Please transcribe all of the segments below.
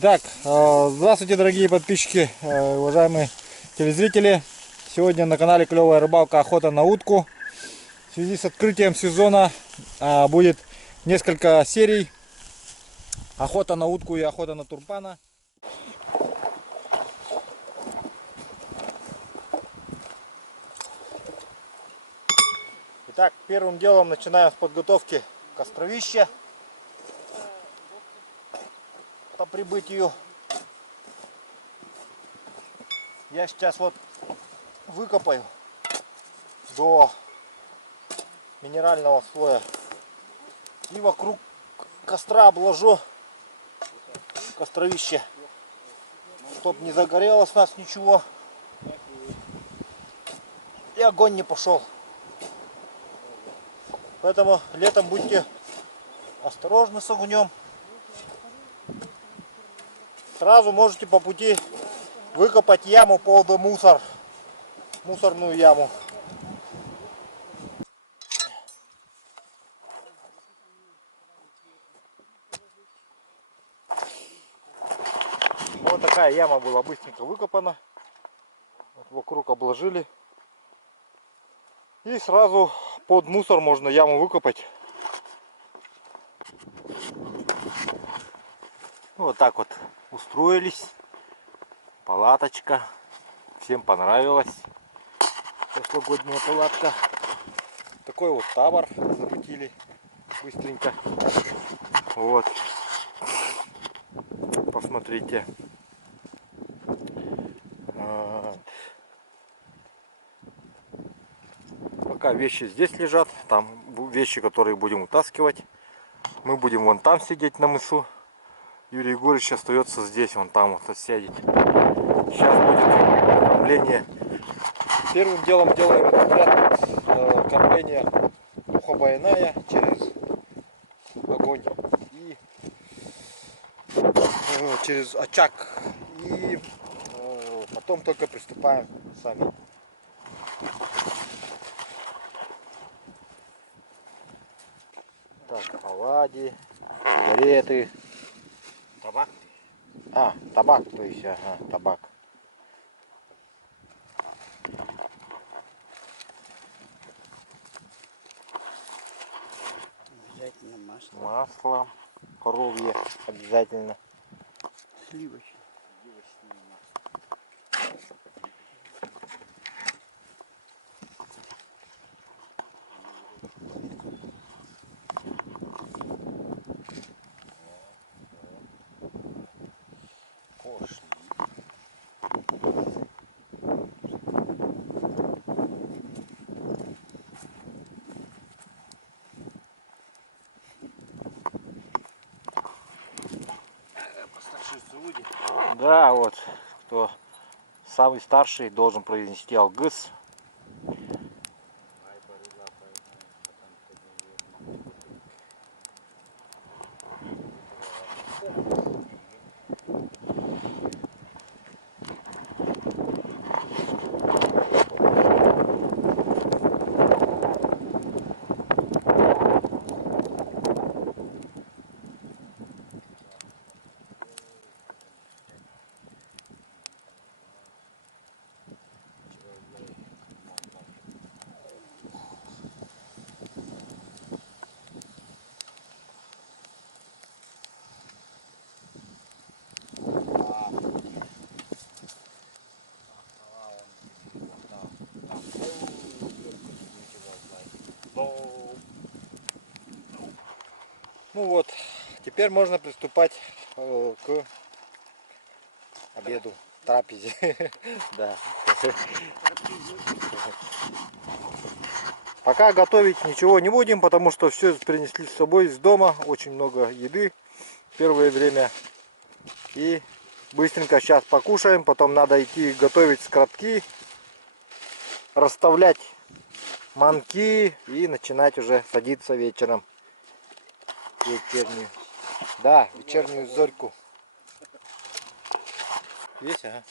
Итак, здравствуйте, дорогие подписчики, уважаемые телезрители. Сегодня на канале Клевая рыбалка, охота на утку. В связи с открытием сезона будет несколько серий. Охота на утку и охота на турпана. Итак, первым делом начинаем с подготовки костровища. По прибытию я сейчас вот выкопаю до минерального слоя и вокруг костра обложу костровище, чтоб не загорелось нас ничего и огонь не пошел. Поэтому летом будьте осторожны с огнем. Сразу можете по пути выкопать яму под мусорную яму. Вот такая яма была быстренько выкопана. Вот вокруг обложили. И сразу под мусор можно яму выкопать. Вот так вот устроились. Палаточка. Всем понравилась прошлогодняя палатка. Такой вот табор закрутили быстренько. Вот. Посмотрите. Пока вещи здесь лежат. Там вещи, которые будем утаскивать. Мы будем вон там сидеть на мысу. Юрий Егорович остается здесь, вон там вот сядет. Сейчас будет кормление. Первым делом делаем обряд кормления ухобайная через огонь и через очаг. И потом только приступаем сами. Так, оладьи, сигареты. Табак? Табак, то есть, табак. Обязательно масло. Масло коровье обязательно. Сливочное. Да, вот, кто самый старший должен произнести алгыс. Ну вот, теперь можно приступать к обеду, трапезе. Да. Пока готовить ничего не будем, потому что все принесли с собой из дома. Очень много еды в первое время. И быстренько сейчас покушаем. Потом надо идти готовить скратки, расставлять манки и начинать уже садиться вечером. Вечернюю. Да, вечернюю зорьку. Есть, ага.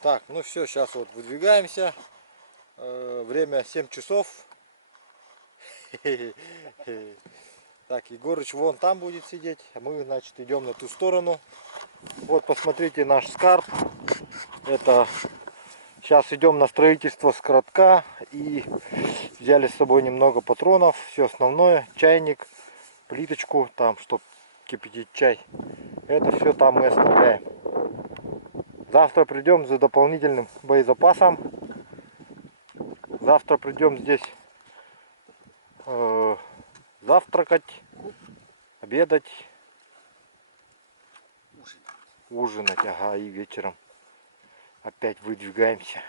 Так, ну все, сейчас вот выдвигаемся. Время 7 часов. Так, Егорыч вон там будет сидеть, а мы, значит, идем на ту сторону. Вот, посмотрите наш скарб. Это сейчас идем на строительство скоротка и взяли с собой немного патронов, все основное, чайник, плиточку, там, чтобы кипятить чай. Это все там мы оставляем. Завтра придем за дополнительным боезапасом. Завтра придем здесь завтракать, обедать, ужинать, ага, и вечером опять выдвигаемся.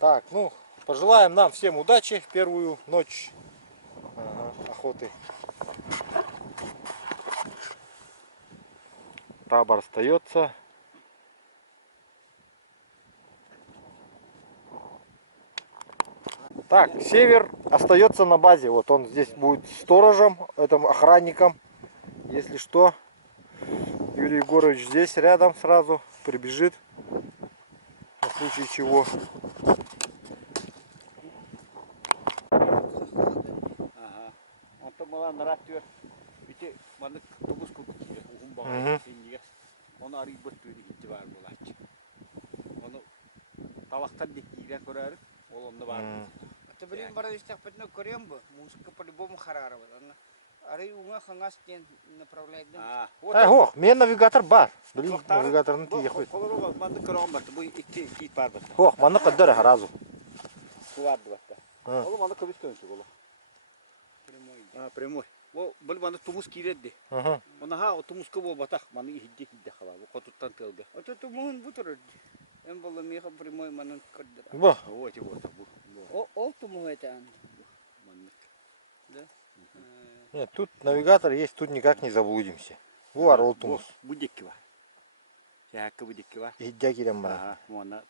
Так, ну, пожелаем нам всем удачи в первую ночь охоты. Табор остается. Так, Север остается на базе. Вот он здесь будет сторожем, этим охранником. Если что, Юрий Егорович здесь рядом сразу прибежит на случай чего. Ага. Он то мала нараттıyor. Бите маны тобус купуyor. Угум Мгм. багай сенге. Onu arayıp böttüğünü gitti var bulaç. Onu талактан декире көрөр. Ол онда бар. Ты, блин, бородись так подно корембо, музыка по-любому харарова. Ары уңа хангас тен направляет. А, Ох, мен навигатор бар. Блин, навигаторны тиге қойды. Колору манды көрөм бар. Бу икки кит бар бар. Ох, маны қыдыр разу. Куларды бар. А. Ол манды көбүс көнчү боло. Прямой. А, прямой. Ол бул манды тумус киредди. Ага. Оны ха тумуска болбатак, маны хидде хала. Бу котуттан тылга. Вот это мун бутер. Эм было меха прямой манан кырдыра. Бо, Вот его так бу. Ол туму это ан. Манды. нет, тут навигатор есть, тут никак не заблудимся. Буар олтумус. Бу декки бар. Сяакка бу декки бар. Идя кирем бар. Ага, мона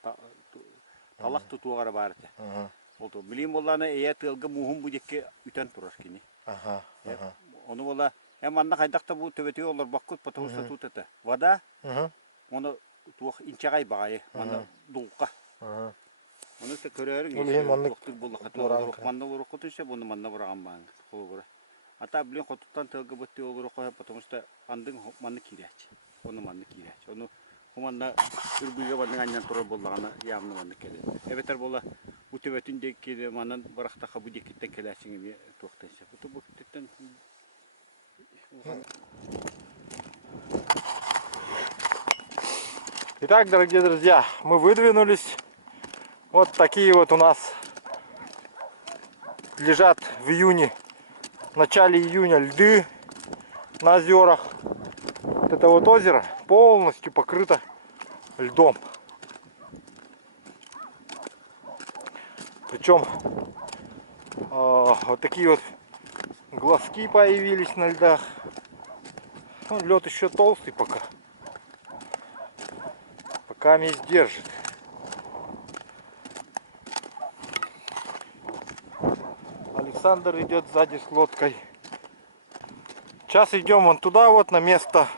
талак тутугара бар те. Ага. Олто билим болланы эя тылга мухум бу декке үтен турар кини. Ага. Ага. Оны бола манна кайдакта бу төбөтү олор баккут, потому что тут это вода, Ага. оны туох инчагай багай, манна дулка. Ага. Оны те көрөрүң. Ол эми манны доктор болла тууран хатыр. Манна урок котуша, буну манна бураган баң. Колгора. Ата билин котуттан тылга бөттү олор кой, потому что андын манны киряч. Оны манны киряч. Оны хуманна үрбүгө бандын андан турар боллагана ямны манны келе. Эбетер болла бу төбөтүн декке манан баракта хабу деккеттен келесиңи токтойса. Бу төбөттен Итак, дорогие друзья, мы выдвинулись. Вот такие вот у нас лежат в июне, в начале июня льды на озерах. Вот это вот озеро полностью покрыто льдом. Причем вот такие вот глазки появились на льдах. Ну, лед еще толстый пока. Пока месть держит. Александр идет сзади с лодкой. Сейчас идем вон туда вот на место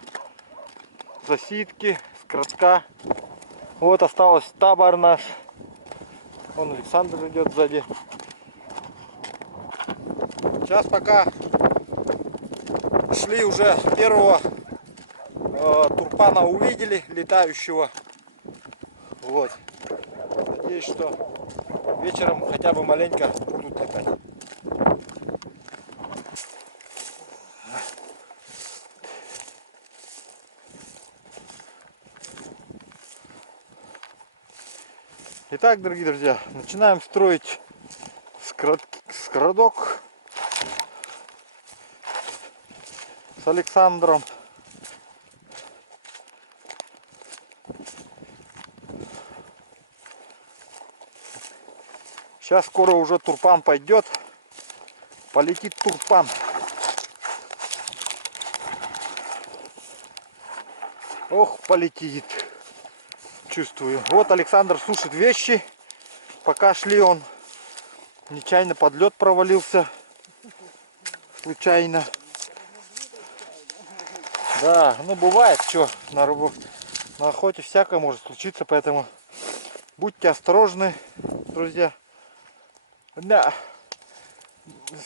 засидки, скоротка. Вот осталось табор наш. Вон Александр идет сзади. Сейчас пока шли уже первого турпана увидели, летающего. Вот. Надеюсь, что вечером хотя бы маленько будут летать. Итак, дорогие друзья, начинаем строить скородок с Александром. Сейчас скоро уже турпан пойдет. Полетит турпан. Ох, полетит. Чувствую. Вот Александр сушит вещи. Пока шли, он нечаянно под лед провалился. Случайно. Да, ну бывает, что на охоте всякое может случиться, поэтому Будьте осторожны, друзья. Да.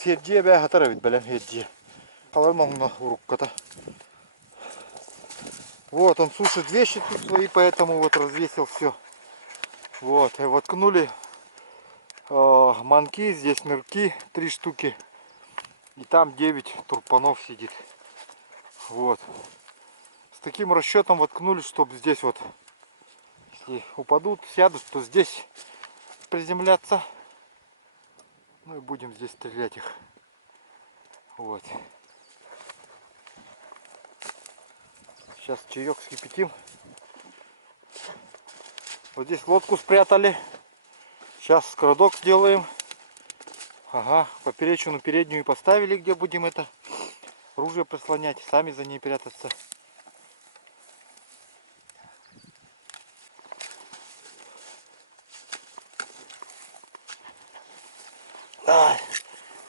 Сердие бя хатаравит, блин, сердие. Калармон урукката. Вот он сушит вещи тут свои, поэтому вот развесил все. Вот, и воткнули манки, здесь нырки 3 штуки. И там 9 турпанов сидит. Вот. С таким расчетом воткнули, чтобы здесь вот, если упадут, сядут, то здесь приземляться. Ну и будем здесь стрелять их. Вот. Сейчас чаек вскипятим. Вот здесь лодку спрятали. Сейчас скородок сделаем. Ага, поперечину переднюю поставили, где будем это оружие прислонять. Сами за ней прятаться.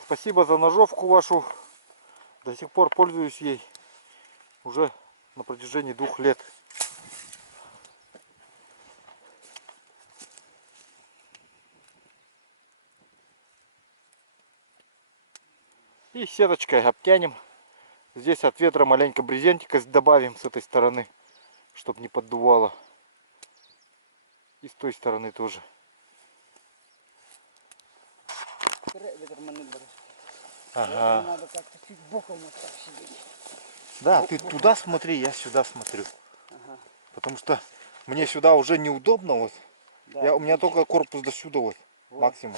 Спасибо за ножовку вашу. До сих пор пользуюсь ей. Уже на протяжении 2 лет. И сеточкой обтянем. Здесь от ветра маленько брезентика добавим с этой стороны, чтобы не поддувало. И с той стороны тоже. Ага. Надо как-то чуть боком вот так сидеть. Да, ты туда смотри, я сюда смотрю. Ага. Потому что мне сюда уже неудобно. Вот. Да, У меня только корпус до сюда вот, вот. максимум.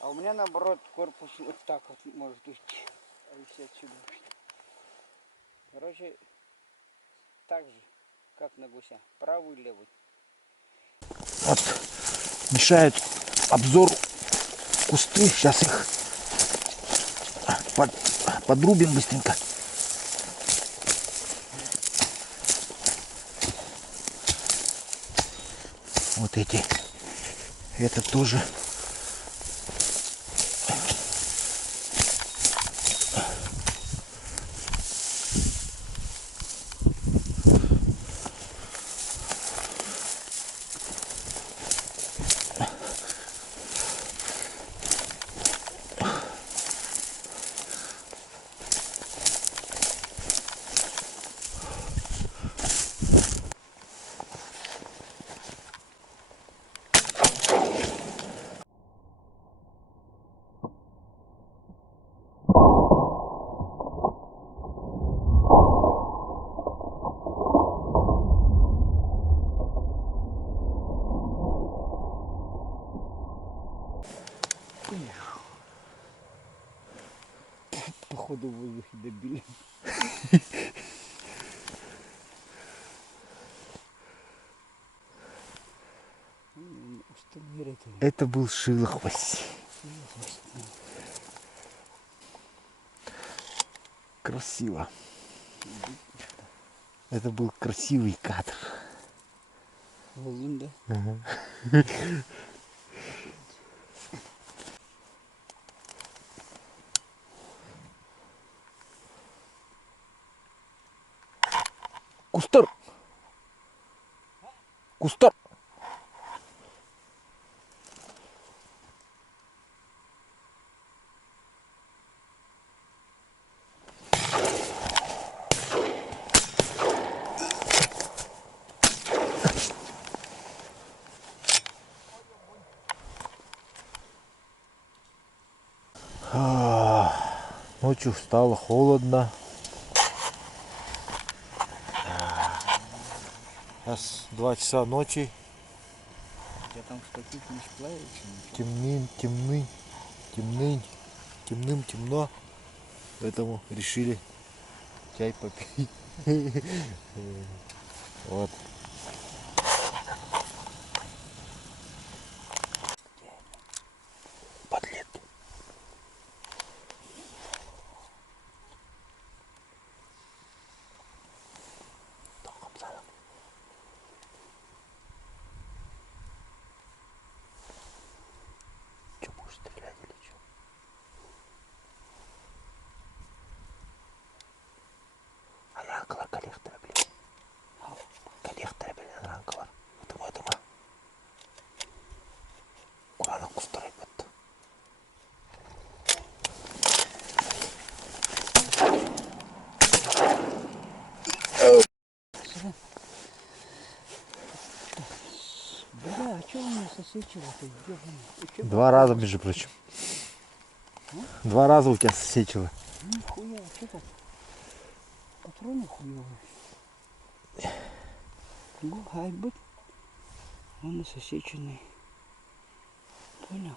А у меня наоборот корпус вот так вот может уйти. А если отсюда. Короче, так же, как на гуся. Правый и левый. Вот мешают обзору кусты. Сейчас их подрубим быстренько. Вот эти. Это тоже. Походу в воздухе добили. Это был шилохвост. Красиво. Это был красивый кадр. Волын, да? Ага. Кустар! Кустар! Ночью стало холодно. Сейчас 2 часа ночи. У тебя там что, тут не сплавится? Темным, темно. Поэтому решили чай попить. Вот. Подлетки. Че, будешь стрелять или что? А я коллектора, блин. Коллектор. Kur'an'a kusturayım. Бля, а что у меня сосечило-то? Ёбаный. 2 раза, между прочим. 2 раза у тебя сосечило. Нихуя, что так? Патроны хуёвые. Ну, гайбы. Он насосеченный. Понял?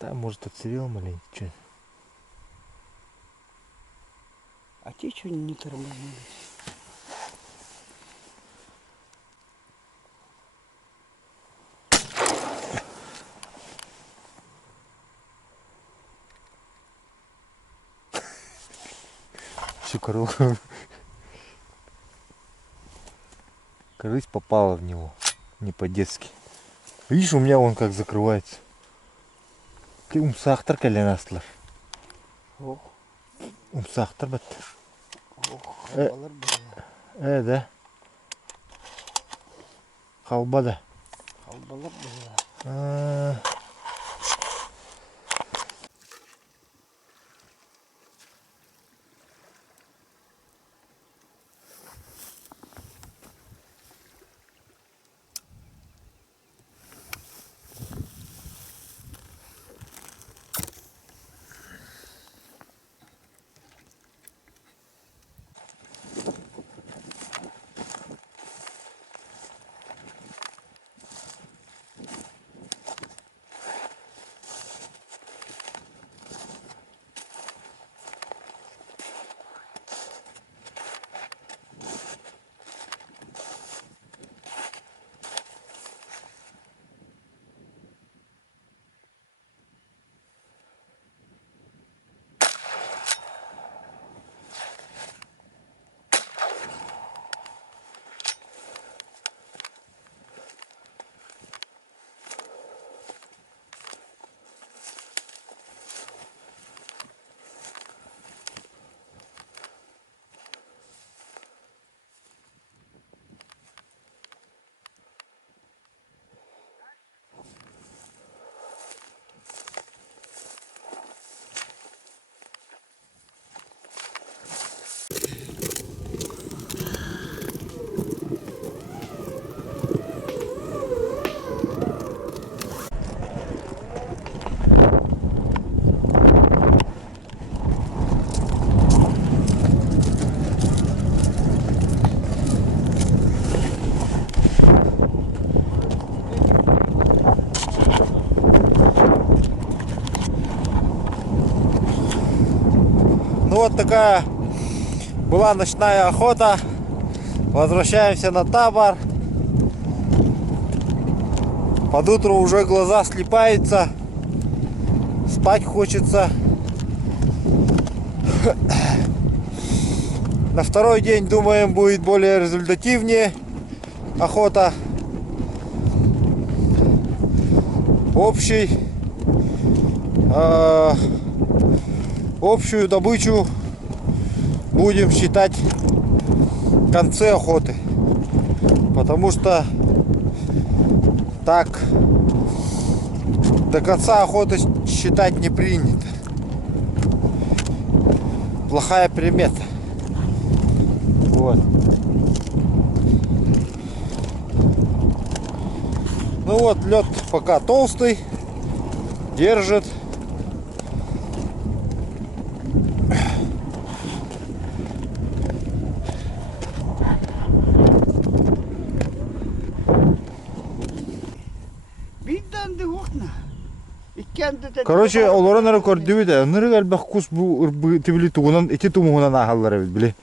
Да, может, отсырел маленько. Че? А те что не тормознулись? Всю корову. Корысть попала в него. Не по-детски. Видишь, у меня он как закрывается. Ты умсахтар каленастлар. Ох, Умсахтар бат. ох, халбалар была. Да. Халба да. Халбалар была. Ну вот такая была ночная охота. Возвращаемся на табор. Под утро уже глаза слипаются. Спать хочется. На второй день, думаем, будет более результативнее охота. Общую добычу будем считать в конце охоты, потому что так до конца охоты считать не принято. Плохая примета. Вот. Ну вот, лед пока толстый, держит. Бидданды окна. Короче, олорон ары көрдүбү да, ныры албак кус бу ырбы тибили тугунан эти тумугунан ахаллар эбит биле.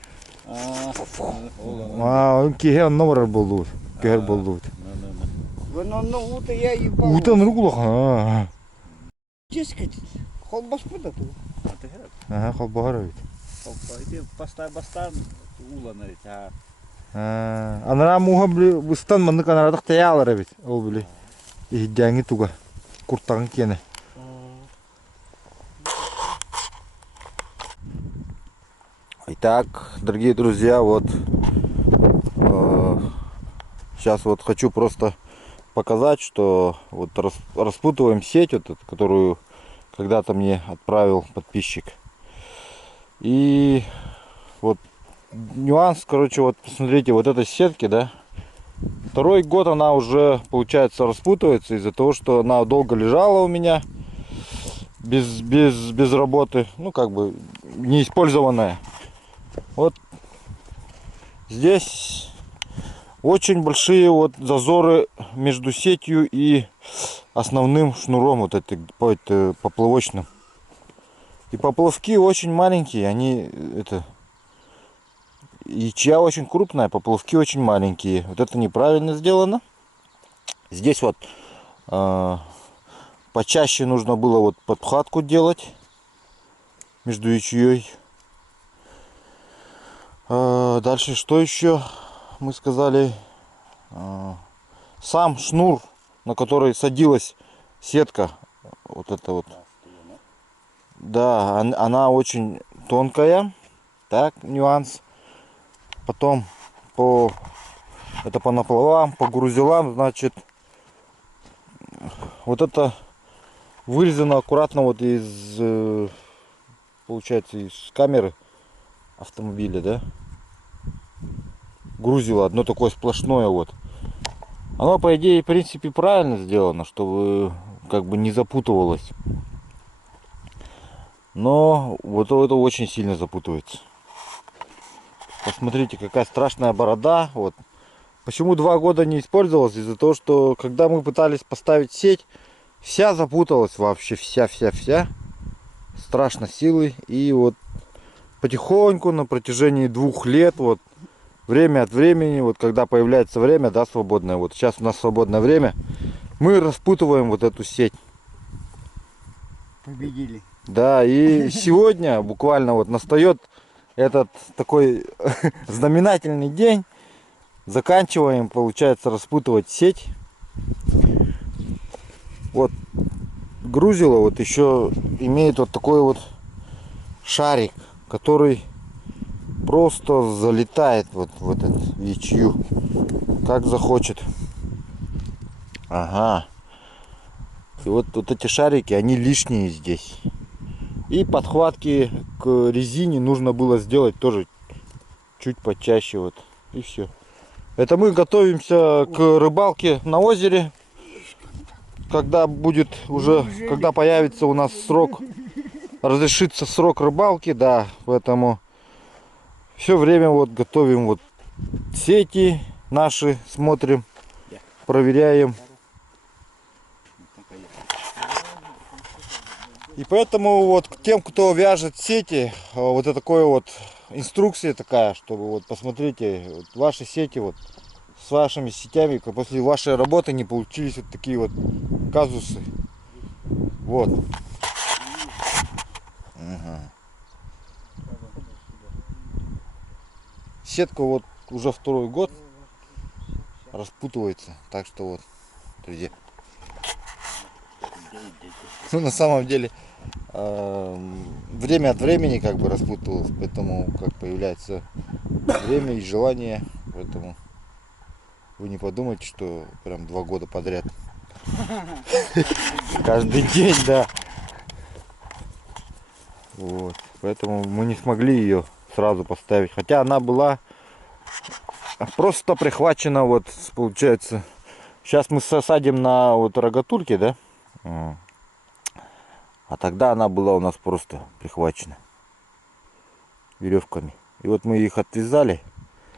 Кихе онно барар болду. Кер болду. Ванонно ута я ебал. Ута ныры кулахан. Дескать, холбас пуда ту. Ага, холбагар эбит. Бастан уланы та. Анара муха биле быстан мандык анарадык таялар эбит. Ол биле. Идяңи туга. Куртагын кене. Итак, дорогие друзья, вот сейчас вот хочу просто показать, что вот распутываем сеть, вот эту, которую когда-то мне отправил подписчик. И вот нюанс, короче, вот посмотрите, вот этой сетки, да, второй год она уже, получается, распутывается из-за того, что она долго лежала у меня без работы, ну как бы неиспользованная. Вот здесь очень большие вот зазоры между сетью и основным шнуром вот поплавочным. И поплавки очень маленькие, они это, и чья очень крупная, поплавки очень маленькие. Вот это неправильно сделано. Здесь вот почаще нужно было вот подхватку делать между ячеей. Дальше что еще мы сказали? Сам шнур, на который садилась сетка, вот это вот, да, она очень тонкая. Так, нюанс. Потом по наплавам, по грузилам, значит, вот это вырезано аккуратно вот из, получается, из камеры автомобиля, да, грузило одно такое сплошное вот. Оно, по идее, в принципе, правильно сделано, чтобы как бы не запутывалось. Но вот это очень сильно запутывается. Посмотрите, какая страшная борода. Вот. Почему 2 года не использовалась? Из-за того, что когда мы пытались поставить сеть, вся запуталась вообще, вся. Страшно силой. И вот потихоньку на протяжении 2 лет, вот время от времени, вот когда появляется время, да, свободное. Вот сейчас у нас свободное время. Мы распутываем вот эту сеть. Победили. Да, и сегодня буквально вот настает этот такой знаменательный день. Заканчиваем, получается, распутывать сеть. Вот грузило вот еще имеет вот такой вот шарик, который просто залетает вот в этот ячью, как захочет. Ага. И вот эти шарики, они лишние здесь. И подхватки к резине нужно было сделать тоже чуть почаще вот. И все. Это мы готовимся к рыбалке на озере. Когда будет уже, когда появится у нас срок, разрешится срок рыбалки, да, поэтому все время вот готовим вот сети наши, смотрим, проверяем. И поэтому вот к тем, кто вяжет сети, вот это такое вот инструкция такая, чтобы вот посмотрите, вот ваши сети вот с вашими сетями, после вашей работы не получились вот такие вот казусы. Вот. Ага. Сетка вот уже 2-й год распутывается, так что вот, друзья. Ну, на самом деле, время от времени как бы распутывалось, поэтому как появляется время и желание, поэтому вы не подумайте, что прям 2 года подряд. Каждый день, да. Вот. Поэтому мы не смогли ее сразу поставить. Хотя она была просто прихвачена, вот, получается. Сейчас мы садим на вот рогатурке, да? А тогда она была у нас просто прихвачена веревками. И вот мы их отвязали.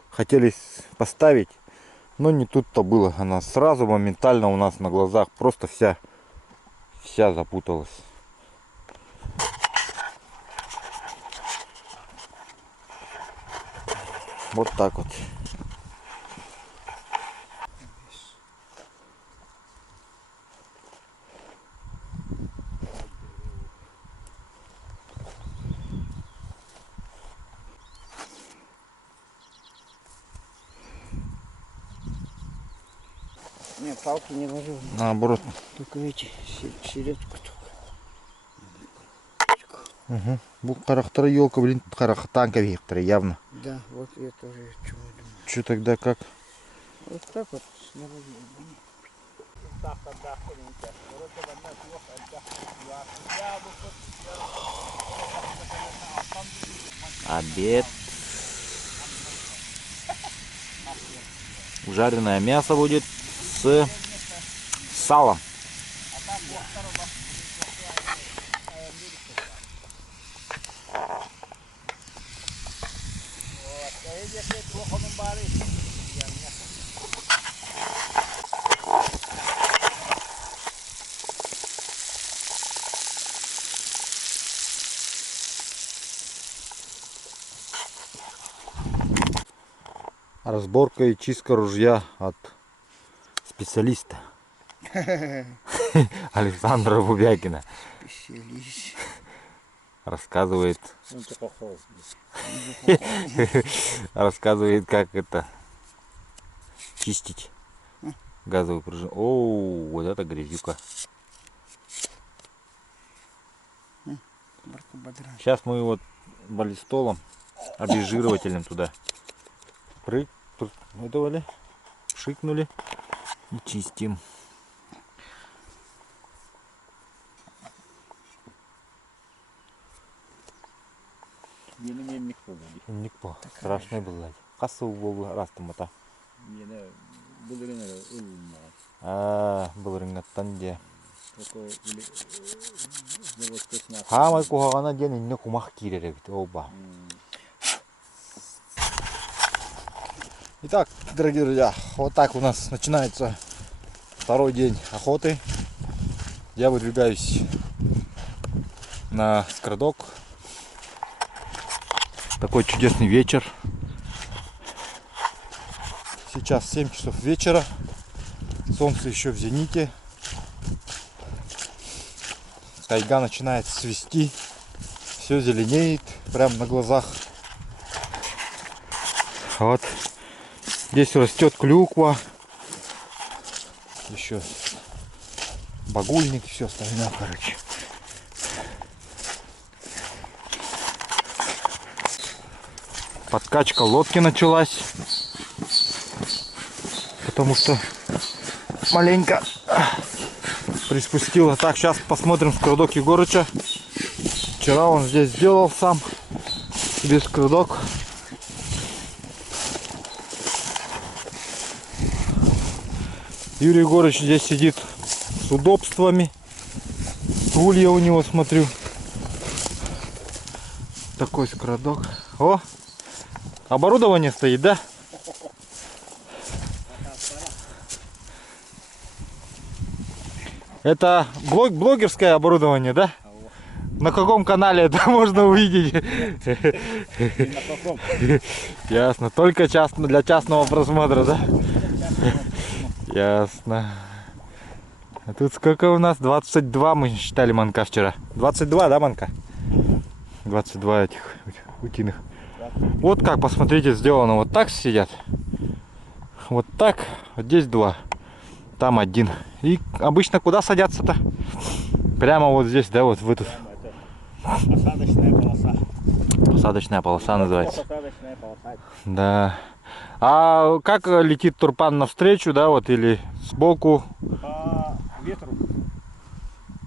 Хотели поставить, но не тут-то было. Она сразу моментально у нас на глазах просто вся запуталась. Вот так вот. Не, палки не ложу. Наоборот. Только эти, середку только. Угу. Bu характера елка, блин, характанка Виктора, явно. Да, вот я тоже чего думаю. Что тогда как? Вот так вот снаружи. Обед. Жареное мясо будет с салом. Разборка и чистка ружья от специалиста Александра Бубякина. Рассказывает, как это чистить газовую пружину. О, вот это грязюка. Сейчас мы вот баллистолом, обезжиривателем туда прыгнули, пшикнули и чистим. Никто. Страшный был. Кассу был растом это. Был рингаттан де. Хамай кухагана ден инне кумах киререк оба. Итак, дорогие друзья, вот так у нас начинается второй день охоты. Я выдвигаюсь на скрадок. Такой чудесный вечер. Сейчас 7 часов вечера. Солнце еще в зените. Тайга начинает свести. Все зеленеет прямо на глазах. Вот. Здесь растет клюква. Еще багульник и все остальное, короче. Подкачка лодки началась. Потому что маленько приспустила. Так, сейчас посмотрим скрадок Егорыча. Вчера он здесь сделал сам себе скрадок. Юрий Егорыч здесь сидит с удобствами. Стулья у него, смотрю. Такой скрадок. О! Оборудование стоит, да? Это блогерское оборудование, да? На каком канале это можно увидеть? Ясно. Только для частного просмотра, да? Ясно. А тут сколько у нас? 22 мы считали манка вчера. 22, да, манка? 22 этих утиных. Вот как, посмотрите, сделано. Вот так сидят. Вот так. Вот здесь 2. Там 1. И обычно куда садятся-то? Прямо вот здесь, да, вот в эту. Посадочная полоса. Посадочная полоса называется. Посадочная полоса. Да. А как летит турпан навстречу, да, вот, или сбоку? По ветру.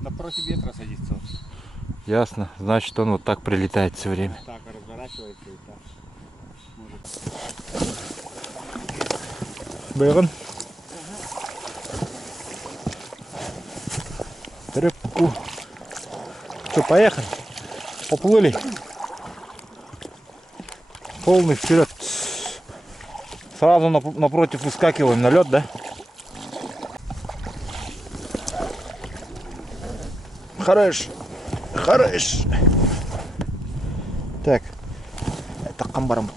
Напротив ветра садится. Ясно. Значит, он вот так прилетает все время. Так разворачивается и так. Беган. Рыбку. Что, поехали? Поплыли. Полный вперед. Сразу напротив выскакиваем на лед, да? Хорош. Хорош. Так. Это камбаром.